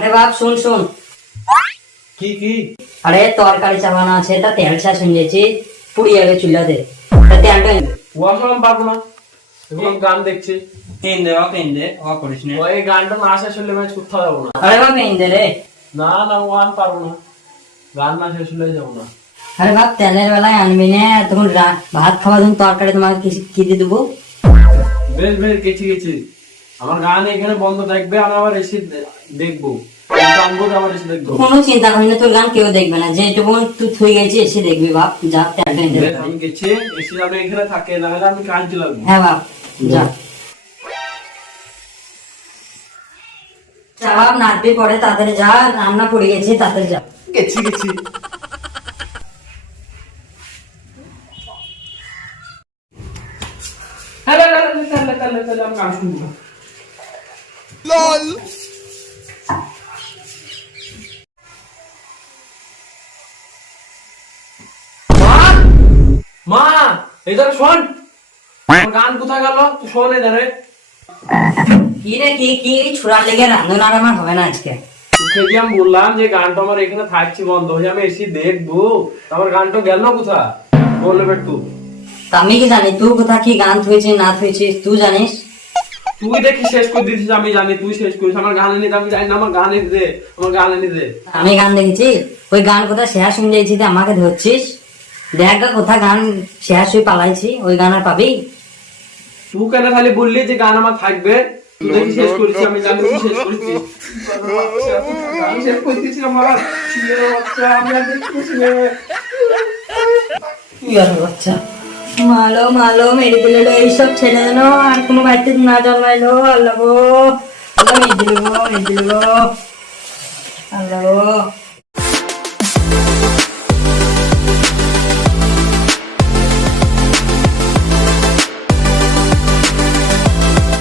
আরে বাপ শুন শুন, কি কি? আরে তরকারি চাপানো আছে, তা তেল শেষ হয়ে যাচ্ছে, পুড়িয়ে যাবে চুলাতে, তা তেলটা এনে দে। ওয়াশরুম পারবো না, এখন গান দেখছি। তিন দে ও করিস না। ওই গানটা না শেষ হলে ম্যাচ কোথাও যাবো না। আরে বাপ এনে দে রে। না না ওয়ান পারবো না, গান না শেষ হলে যাবো না। আরে বাপ তেলের বেলায় আনবি না, তখন ভাত খাওয়া তখন তরকারি তোমাকে কি দিয়ে দেবো? বেশ বেশ গেছি গেছি, আমার গান এখানে বন্ধ থাকবে, আমি আবার এসে দেখবো, গানবো আবার এসে দেখবো। কোনো চিন্তা করি না, তোর গান কেউ দেখবে না, যেটুকু তুই থুই গেছি এসে দেখবি বাপ, যা তেলটা এনে দে। বেশ, আমি গেছি, এসে আমি এখানে থাকে, না হলে আমি কাজ লাগবো। হ্যাঁ বাপ যা। যা বাপ, নাচবি পরে, তাড়াতাড়ি যা, রান্না পড়ে গেছে, তাড়াতাড়ি যা। গেছি গেছি। হ্যালো তাহলে আমি গান শুনবো। মা মা এধারে শোন, আমার গান কোথায় গেল? তুই শোন এধারে। কি রে কি ছুড়ার লেগে রান্ধন আর আমার হবে না আজকে। তোকে যে আমি বললাম যে গানটা আমার এখানে থাকছে বন্ধ হয়ে, আমি এসে দেখবো, আমার গানটা গেল না কোথা বললে একটু। তা আমি কি জানি তুই কোথা কি গান থুয়েছিস না থুয়েছিস, তুই জানিস? তুই দেখি শেষ করে দিছিস, আমি জানি তুই শেষ করিস, আমার গান এনে দে, আমি জানি না, আমার গান এনে দে, আমার গান এনে দে। আমি গান দেখেছি, ওই গান কোথা শেষ শুনে যাইছি, আমাকে ধরছিস? দেখ গা কোথা গান শেষ হয়ে পালাইছি, ওই গান আর পাবি? তুই কেন খালি বললি যে গান আমার থাকবে? তুই দেখি শেষ করিস, আমি জানি তুই শেষ করিস। গান শেষ করে দিয়েছি আমার, ছেলের বাচ্চা, আমি আর দেখতেছি না। ইয়ার বাচ্চা, মালো মালো মেরে দিল রে, এইসব ছেলে যেন আর কোনো বাড়িতে না জন্মাইলো। আল্লাহ গো, আল্লাহ মেরে দিল গো, আল্লাহ গো।